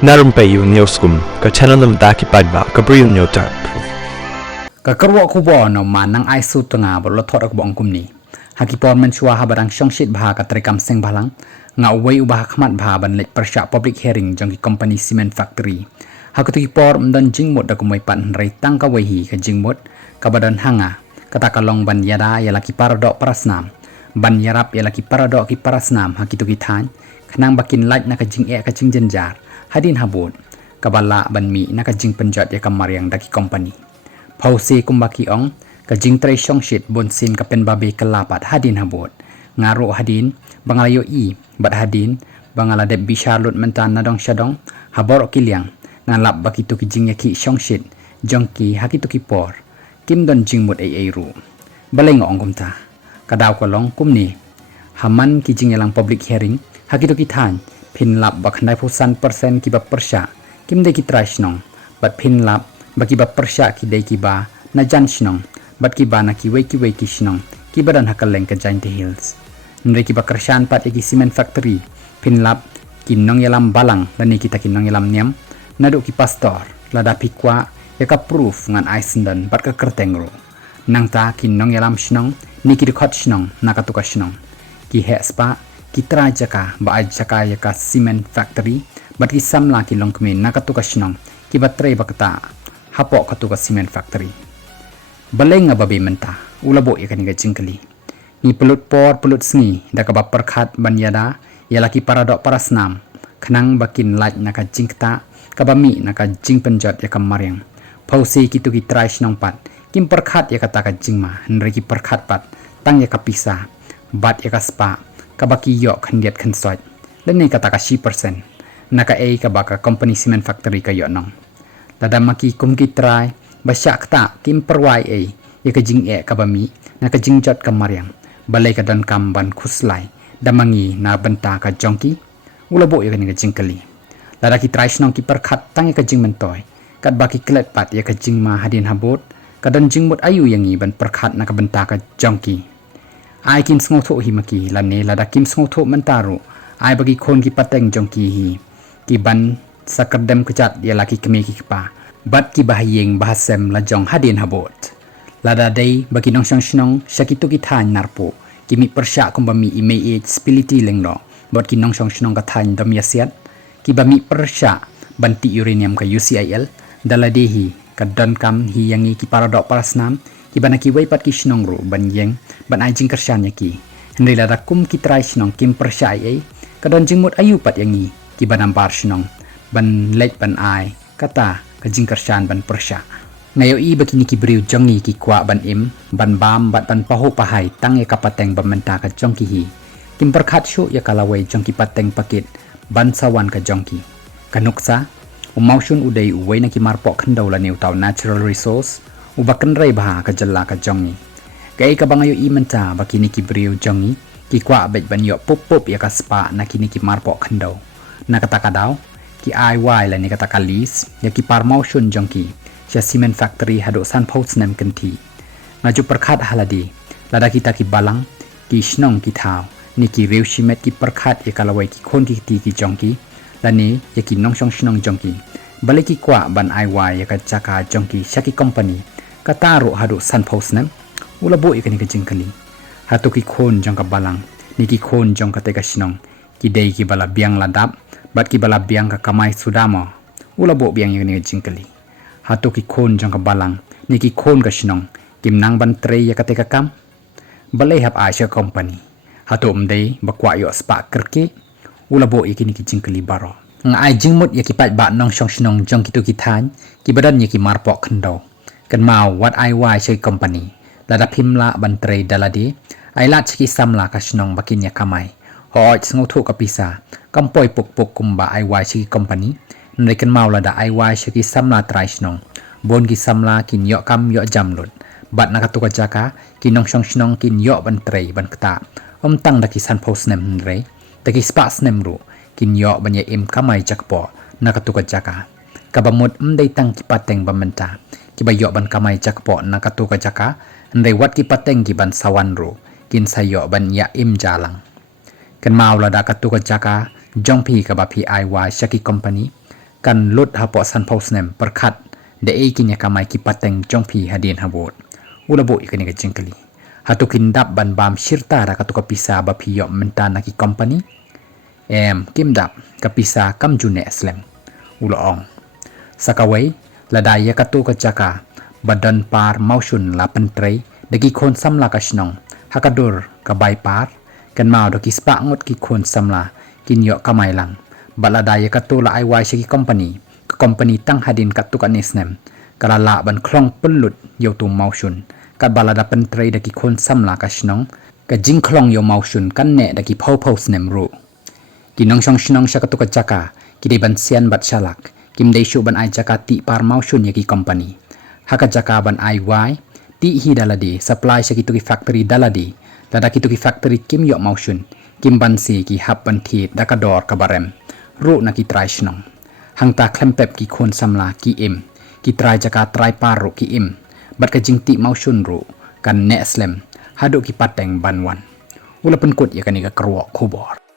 Narum payu newskum ka channel nam daki padba ka briu newtar. Ka kerwa kubo no manang ai su tanga bolo thor ak bong kumni hakipon man chua ha barang shongshit bha ka trekam seng balang nga uwei ubah khmat bha ban lek persya public hearing jong ki company cement factory hakatu ki por mdan jingmot da kumai pan rei tang ka wei hi ka jingmot ka badan hanga kata kalong ban yada yala ki paradok parasnam ban yarap yala ki paradok ki parasnam hakitu ki than khnang bakin laj na ka jing e ka jing jenjar hadin habut kabala ban mi na ka jing penjat ya ka mariang da ki company Pausi kumbaki ong ka jingtray shongshit bonsin ka penbabe kalapat hadin habot ngaro hadin bangalayo i bat hadin bangala de bisharlut mentan nadong syadong habor kiliang ngalap bakitu ki jingyaki shongshit jongki hakitu ki por kim don jingmut ai ru baleng ong kumta kadaw ko long kumni haman ki jingyalang public hearing hakitu ki than pin lap bakhnai pusan persen ki ba persya kim de ki trashnong bat pin lap bagi ba persya ki dei ki ba na jan shnong bat ki ba na ki wei ki shnong ki badan hakaleng ka giant hills nre ki ba kershan pat ki cement factory pin lap ki nong yalam balang dan kita ki nong yalam niam nadu ki pastor lada pikwa ya ka proof ngan aisendan bat ka kertengro nang ta ki nong yalam shnong ni ki khot shnong na ka tuka shnong ki he spa ki tra jaka ba jaka ya ka cement factory bat ki samla ki longkme na ka tuka shnong ki batre bakta hapok katu ka cement factory baleng nga babi menta ulabo ikan ga jingkali ni pelut por pelut sngi da ka perkhat banyada yalaki paradok parasnam khnang bakin laj na ka jingta ka bami na ka jing penjat ya ka mariang pausi kitu ki traish nong pat kim perkhat ya kata ka jingma nre ki perkhat pat tang ya ka pisa bat ya ka spa ka baki yo khandiat khansoi dan ni kata ka 10% na ka e ka baka company cement factory ka yo nong lada maki kumki try basyak ta kim perwai ya ka jing e ka bami na ka jing jot ka mariang balai ka dan kam ban khuslai damangi na banta ka jongki ulabo ya ka jing kali lada ki try snong ki perkhat tang ya ka jing mentoy kat baki klet pat ya ka jing ma hadin habot ka dan jing mut ayu yangi ban perkhat na ka banta ka jongki ai kim sngo tho hi maki lane lada kim sngo tho mentaru ai bagi khon ki pateng jongki hi ki ban sakardem kechat dia laki kemi ki pa bat ki bahayeng bahasem lajong hadin habot lada dei bagi nong shang shnong shakitu ki than narpo kimi persya kumbami imei spiliti lengno bot ki nong shang shnong ka than dom yasiat ki bami persya banti uranium ka UCIL daladehi ka don kam hi yangi ki paradok parasnam ki banaki wei pat ki shnong ru ban yeng ban ai jing kersyan yaki hendai lada kum ki trai shnong kim persya ai ka don jingmut ayu pat yangi ki banampar shnong ban lek ban ai kata ka jingkershan ban persya ngayo i bakini ki briu jongi ki kwa ban im ban bam bat ban paho pahai tang ya kapateng bamenta ka jongki hi kim perkhat shu ya kalawai jongki pateng pakit ban sawan ka jongki kanuksa umaushun udai uwai na ki marpok khandau la new taw natural resource ubakan rai bah ka jalla ka jongi kai ka bangayo i menta bakini ki briu jongi ki kwa bet ban yo pop pop ya ka spa na kini ki marpok khandau na kata kadau ki IY la ni kata kalis ya ki parmotion jongki sia cement factory hado san post nem kenti ngaju perkhat haladi lada kita ki balang ki snong ki thau ni ki rew shimet ki perkhat ya kalawai ki khon ki ti ki jongki lani ya ki nong shong snong jongki bale ki kwa ban IY ya ka chaka jongki shaki company kataro hado san post nem ulabo ikani ka jingkali hatu ki khon jong ka balang ni ki khon jong ka te ka snong ki dei ki bala biang ladap bat ki bala biang ka kamai sudama ulabo biang yang ni jingkali hatu ki khon jong ka balang ni ki khon ka shnong kim nang ban tre ya ka te ka kam balai hap asia company hatu umdei bakwa yo spa kerki ulabo ikini ki jingkali baro nga ai jingmut ya ki pat ba nong shong shnong jong ki tu ki than ki badan ya ki marpok khando kan mau what I why shai company lada phimla ban tre daladi ai lat ki samla ka shnong bakin ya kamai hoi sngo thu ka pisa kampoi puk puk kumba IY shi company nrekan mau lada IY shi samla trai snong bon ki samla kin yo kam yo jamlut bat nakatu ka jaka kinong shong snong kin yo ban trei ban kta tang da ki san post nem nre ta ki spa nem ru kin yo ban ye im kamai jakpo nakatu ka jaka kabamut dei tang ki pateng bamenta ki ba yo ban kamai jakpo nakatu ka jaka nre wat ki pateng ki ban sawan ru kin sayo ban ya im jalang kan mau lada katu ka jaka jongpi ka ba PIY shaki company kan lut hapo san pausnem perkat de kinya kamai ki pateng jongpi hadien habot ulabo ikani ka jingkali hatukin dap ban bam shirta ra katu kapisa ba phiyo mentana ki company kim dap kapisa kam june slem uloong sakawai ladaya katu ka jaka badan par mausun la pentrei dagi kon samla kasnong hakadur ka bai par kan mau dagi spa ngot ki kon samla kinyo kamai lang baladaya katu la ai wai shi company company tang hadin katu ka nesnem kalala ban klong pelut yo tu mausun ka balada pentrei dagi kon samla kasnong ka jing klong yo mausun kan ne dagi phau snem ru kinong shong shnong shakatu ka jaka kide ban sian bat shalak kim dei shu ban ai jaka ti par mausun yaki company haka jaka ban ai wai ti hi daladi supply shakitu ki factory daladi lada kitu ki factory kim yo mausun kim ban si ki hap ban thi dakador ka barem ru na ki trai shnong hangta klempep ki khon samla ki im ki trai jaka trai par ru ki im bat ka jingti mausun ru kan ne slem hadu ki pateng banwan ula penkut ya kani ka kerwok khubor